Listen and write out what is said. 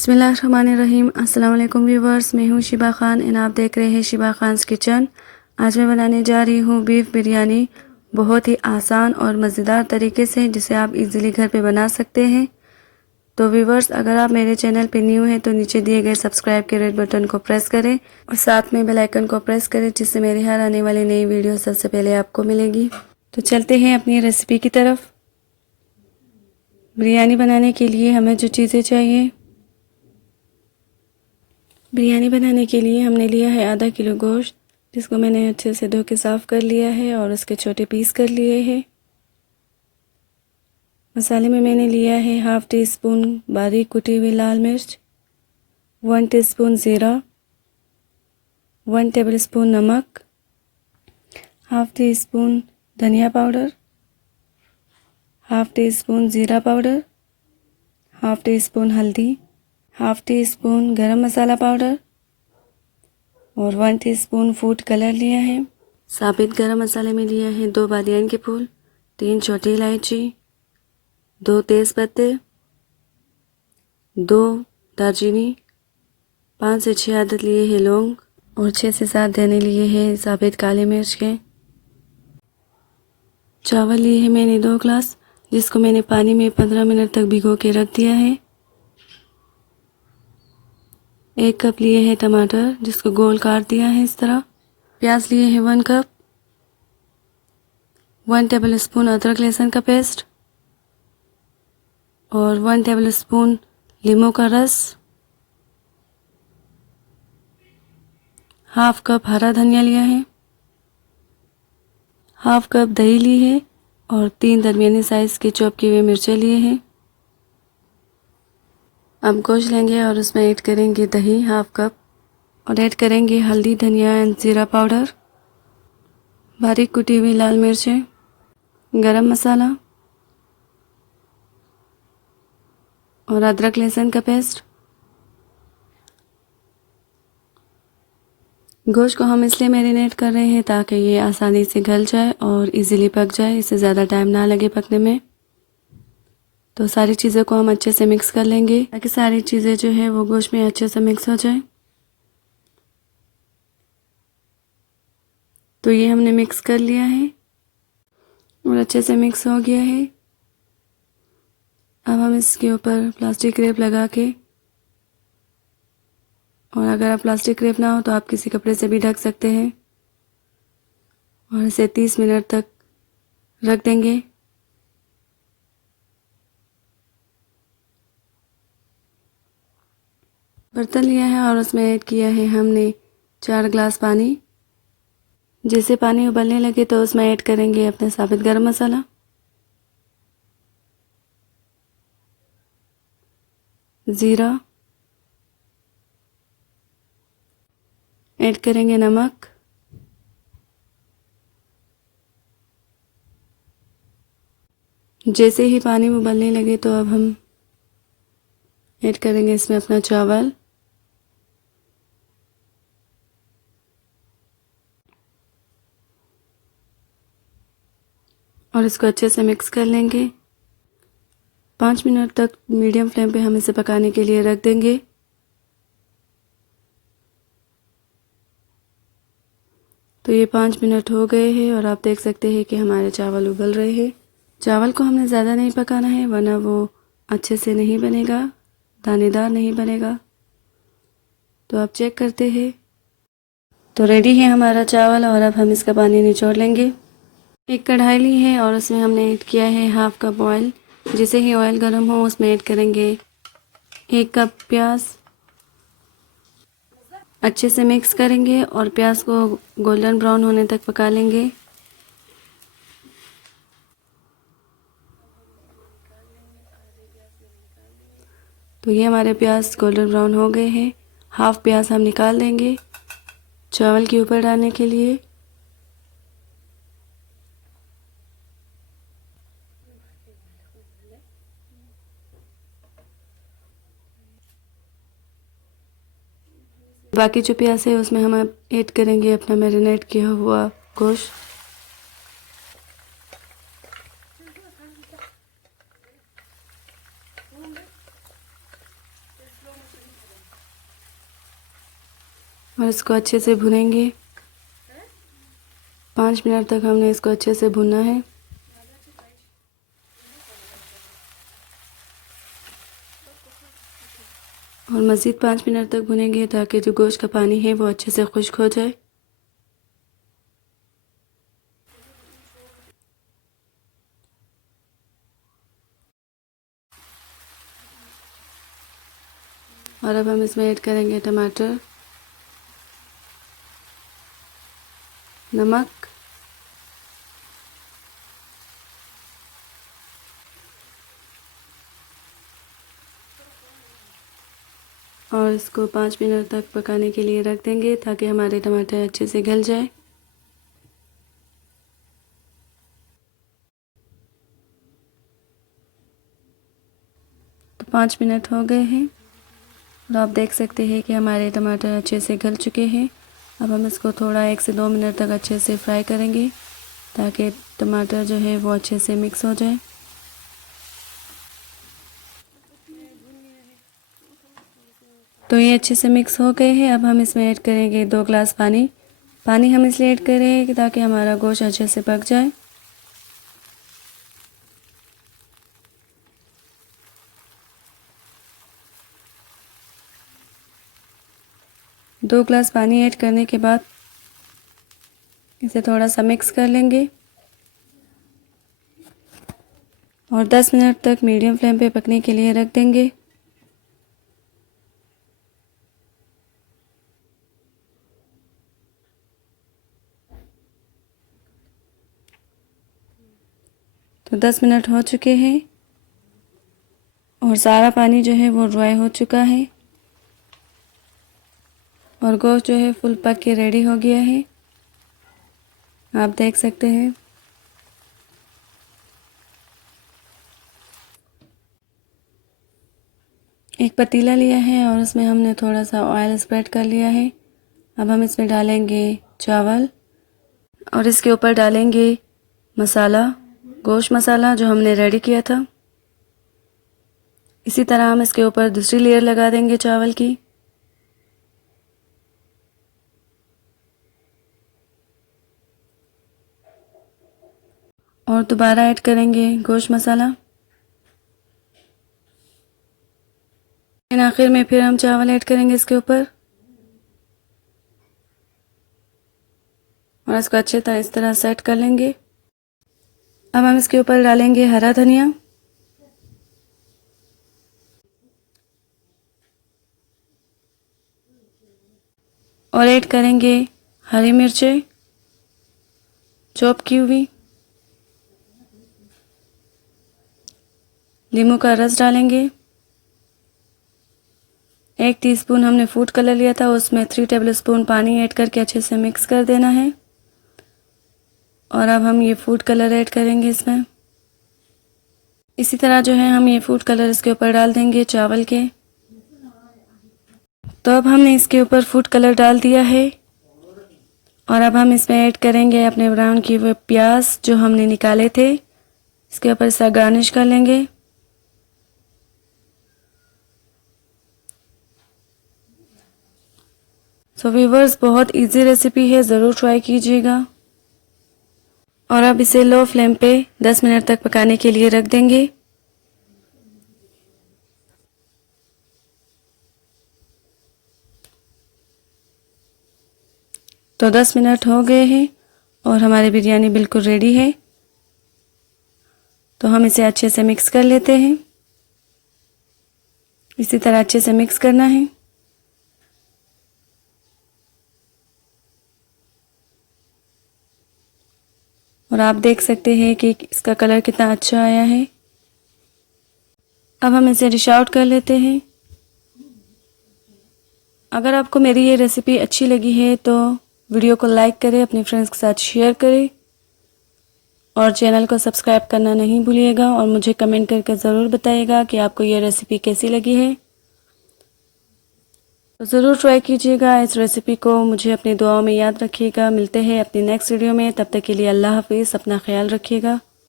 बिस्मिल्लाहिर्रहमानिर्रहीम। अस्सलाम वालेकुम व्यूवर्स, मैं हूँ शिबा ख़ान और आप देख रहे हैं शिबा ख़ान्स किचन। आज मैं बनाने जा रही हूँ बीफ बिरयानी, बहुत ही आसान और मज़ेदार तरीके से, जिसे आप इजीली घर पे बना सकते हैं। तो व्यूवर्स, अगर आप मेरे चैनल पे न्यू हैं तो नीचे दिए गए सब्सक्राइब के रेड बटन को प्रेस करें और साथ में बेल आइकन को प्रेस करें, जिससे मेरी हर आने वाली नई वीडियो सबसे पहले आपको मिलेगी। तो चलते हैं अपनी रेसिपी की तरफ। बिरयानी बनाने के लिए हमें जो चीज़ें चाहिए, बिरयानी बनाने के लिए हमने लिया है आधा किलो गोश्त, जिसको मैंने अच्छे से धो के साफ़ कर लिया है और उसके छोटे पीस कर लिए हैं। मसाले में मैंने लिया है हाफ़ टी स्पून बारीक कुटी हुई लाल मिर्च, 1 टीस्पून ज़ीरा, 1 टेबलस्पून नमक, हाफ़ टी स्पून धनिया पाउडर, हाफ़ टी स्पून ज़ीरा पाउडर, हाफ़ टी स्पून हल्दी, हाफ़ टी स्पून गरम मसाला पाउडर और 1 टीस्पून फूड कलर लिया है। साबित गरम मसाले में लिया है 2 बादियान के फूल, 3 छोटी इलायची, 2 तेज़ पत्ते, 2 दालचीनी, 5 से 6 अदद लिए हैं लौंग और 6 से 7 दाने लिए हैं साबित काली मिर्च के। चावल लिए हैं मैंने 2 ग्लास, जिसको मैंने पानी में 15 मिनट तक भिगो के रख दिया है। 1 कप लिए हैं टमाटर, जिसको गोल काट दिया है इस तरह। प्याज लिए हैं 1 कप, 1 टेबलस्पून अदरक लहसुन का पेस्ट और 1 टेबलस्पून लीमू का रस, हाफ़ कप हरा धनिया लिया है, हाफ़ कप दही ली है और 3 दरमियानी साइज़ के चॉप किए हुए मिर्चें लिए हैं। अब गोश्त लेंगे और उसमें ऐड करेंगे दही हाफ़ कप और ऐड करेंगे हल्दी, धनिया एंड ज़ीरा पाउडर, बारीक कुटी हुई लाल मिर्चें, गरम मसाला और अदरक लहसुन का पेस्ट। गोश्त को हम इसलिए मैरिनेट कर रहे हैं ताकि ये आसानी से गल जाए और इजीली पक जाए, इससे ज़्यादा टाइम ना लगे पकने में। तो सारी चीज़ों को हम अच्छे से मिक्स कर लेंगे ताकि सारी चीज़ें जो है वो गोश्त में अच्छे से मिक्स हो जाए। तो ये हमने मिक्स कर लिया है और अच्छे से मिक्स हो गया है। अब हम इसके ऊपर प्लास्टिक रैप लगा के, और अगर आप प्लास्टिक रैप ना हो तो आप किसी कपड़े से भी ढक सकते हैं और इसे 30 मिनट तक रख देंगे। बर्तन लिया है और उसमें ऐड किया है हमने 4 ग्लास पानी। जैसे पानी उबलने लगे तो उसमें ऐड करेंगे अपने साबित गरम मसाला, ज़ीरा, ऐड करेंगे नमक, जैसे ही पानी उबलने लगे तो अब हम ऐड करेंगे इसमें अपना चावल और इसको अच्छे से मिक्स कर लेंगे। 5 मिनट तक मीडियम फ्लेम पे हम इसे पकाने के लिए रख देंगे। तो ये 5 मिनट हो गए हैं और आप देख सकते हैं कि हमारे चावल उबल रहे हैं। चावल को हमने ज़्यादा नहीं पकाना है, वरना वो अच्छे से नहीं बनेगा, दानेदार नहीं बनेगा। तो आप चेक करते हैं। तो रेडी है हमारा चावल और अब हम इसका पानी निचोड़ लेंगे। एक कढ़ाई ली है और उसमें हमने ऐड किया है हाफ़ कप ऑयल। जैसे ही ऑयल गर्म हो उसमें ऐड करेंगे 1 कप प्याज। अच्छे से मिक्स करेंगे और प्याज को गोल्डन ब्राउन होने तक पका लेंगे। तो ये हमारे प्याज गोल्डन ब्राउन हो गए हैं। हाफ़ प्याज हम निकाल देंगे चावल के ऊपर डालने के लिए। बाकी जो प्याज है उसमें हम ऐड करेंगे अपना मैरिनेट किया हुआ गोश्त। और इसको अच्छे से भुनेंगे। 5 मिनट तक हमने इसको अच्छे से भुनना है। और मज़ीद 5 मिनट तक भुनेंगे ताकि जो गोश्त का पानी है वो अच्छे से खुश्क हो जाए। और अब हम इसमें ऐड करेंगे टमाटर, नमक, और इसको 5 मिनट तक पकाने के लिए रख देंगे ताकि हमारे टमाटर अच्छे से गल जाए। तो 5 मिनट हो गए हैं और आप देख सकते हैं कि हमारे टमाटर अच्छे से गल चुके हैं। अब हम इसको थोड़ा 1 से 2 मिनट तक अच्छे से फ्राई करेंगे ताकि टमाटर जो है वो अच्छे से मिक्स हो जाए। तो ये अच्छे से मिक्स हो गए हैं। अब हम इसमें ऐड करेंगे 2 ग्लास पानी। पानी हम इसलिए ऐड कर रहे हैं कि ताकि हमारा गोश्त अच्छे से पक जाए। दो ग्लास पानी ऐड करने के बाद इसे थोड़ा सा मिक्स कर लेंगे और 10 मिनट तक मीडियम फ्लेम पे पकने के लिए रख देंगे। तो 10 मिनट हो चुके हैं और सारा पानी जो है वो ड्राई हो चुका है और गोश्त जो है फुल पक के रेडी हो गया है, आप देख सकते हैं। एक पतीला लिया है और उसमें हमने थोड़ा सा ऑयल स्प्रेड कर लिया है। अब हम इसमें डालेंगे चावल और इसके ऊपर डालेंगे मसाला, गोश्त मसाला जो हमने रेडी किया था। इसी तरह हम इसके ऊपर दूसरी लेयर लगा देंगे चावल की। और दोबारा ऐड करेंगे गोश्त मसाला। आखिर में फिर हम चावल ऐड करेंगे इसके ऊपर और इसको अच्छे तरह इस तरह सेट कर लेंगे। अब हम इसके ऊपर डालेंगे हरा धनिया और ऐड करेंगे हरी मिर्चें चॉप की हुई। नींबू का रस डालेंगे। 1 टीस्पून हमने फूड कलर लिया था, उसमें 3 टेबलस्पून पानी ऐड करके अच्छे से मिक्स कर देना है। और अब हम ये फूड कलर ऐड करेंगे इसमें। इसी तरह जो है हम ये फूड कलर इसके ऊपर डाल देंगे चावल के। तो अब हमने इसके ऊपर फूड कलर डाल दिया है और अब हम इसमें ऐड करेंगे अपने ब्राउन किए हुए प्याज जो हमने निकाले थे। इसके ऊपर इसका गार्निश कर लेंगे। सो व्यूअर्स, बहुत इजी रेसिपी है, ज़रूर ट्राई कीजिएगा। और अब इसे लो फ्लेम पे 10 मिनट तक पकाने के लिए रख देंगे। तो 10 मिनट हो गए हैं और हमारी बिरयानी बिल्कुल रेडी है। तो हम इसे अच्छे से मिक्स कर लेते हैं। इसी तरह अच्छे से मिक्स करना है। और आप देख सकते हैं कि इसका कलर कितना अच्छा आया है। अब हम इसे डिश आउट कर लेते हैं। अगर आपको मेरी ये रेसिपी अच्छी लगी है तो वीडियो को लाइक करें, अपने फ्रेंड्स के साथ शेयर करें और चैनल को सब्सक्राइब करना नहीं भूलिएगा। और मुझे कमेंट करके ज़रूर बताइएगा कि आपको ये रेसिपी कैसी लगी है। तो ज़रूर ट्राई कीजिएगा इस रेसिपी को। मुझे अपनी दुआओं में याद रखिएगा। मिलते हैं अपनी नेक्स्ट वीडियो में, तब तक के लिए अल्लाह हाफिज़। अपना ख्याल रखिएगा।